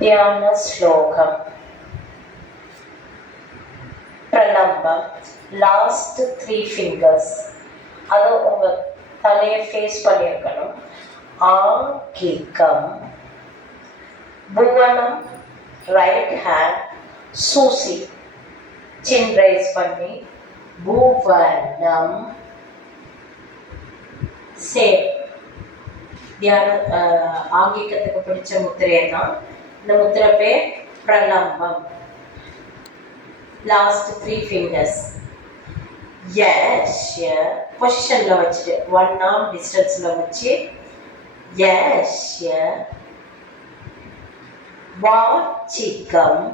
தியான ஸ்லோகம். பிரணம்பம். Last 3 fingers அது உங்கள் தலையை ஃபேஸ் பண்ணியிருக்கணும். ஆங்கிகம். புவனம் ரைட் ஹேண்ட். சூசி சின் ரைஸ் பண்ணி புவனம். சேம் தியான ஆங்கிகத்துக்கு பிடிச்ச முத்திரை தான். இந்த முத்திரை பேர் பிரணம்பம். Last 3 fingers. யஷ்ய பொசிஷனில் வச்சுட்டு 1 arm டிஸ்டன்ஸில் வச்சு யஷ்ய. வாச்சிகம்.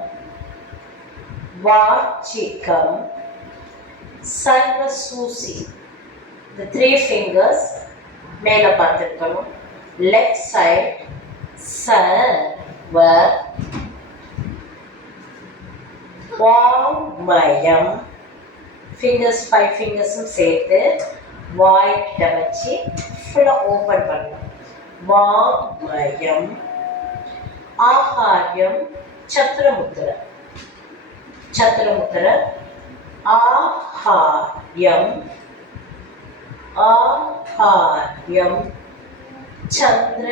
வாச்சிகம். சர்வ சூசி. இந்த 3 ஃபிங்கர்ஸ் மேலே பார்த்துருக்கணும். லெஃப்ட் சைட் சர்வ. வாங்மயம். ஃபிங்கர்ஸ் 5 ஃபிங்கர்ஸும் சேர்த்து வாய்கிட்ட வச்சு ஃபுல்லாக ஓப்பன் பண்ணணும். வாங்மயம். ஆகாரியம். சத்திரமுத்திரை. சத்திரமுத்திரை. ஆகாரியம். ஆகாரியம். சந்திர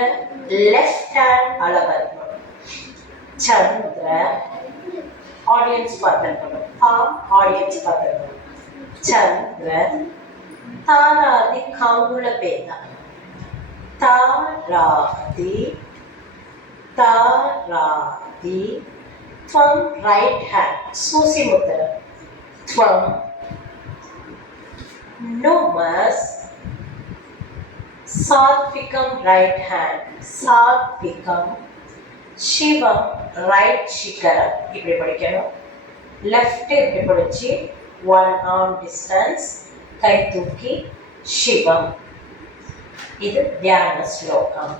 லெஃப்ட் ஹேண்ட் அளவர்மம். சந்திர ஆடியன்ஸ் பார்த்துருக்கணும். ஆடியன்ஸ் பார்த்துருக்கணும். சந்திர. தாராதி கங்குல பேதா. தாராதி. தாராதி. துவம் ரைட் ஹேண்ட். சூசி முத்திரை. துவம். நோமஸ். சாத்விகம் ரைட் ஹேண்ட். சாத்விகம். சிவம் ரைட் சிகரம். இப்படி படிக்கணும். லெஃப்ட் இப்படி படிச்சு 1 arm டிஸ்டன்ஸ் கை தூக்கி சிவம். இது தியான ஸ்லோகம்.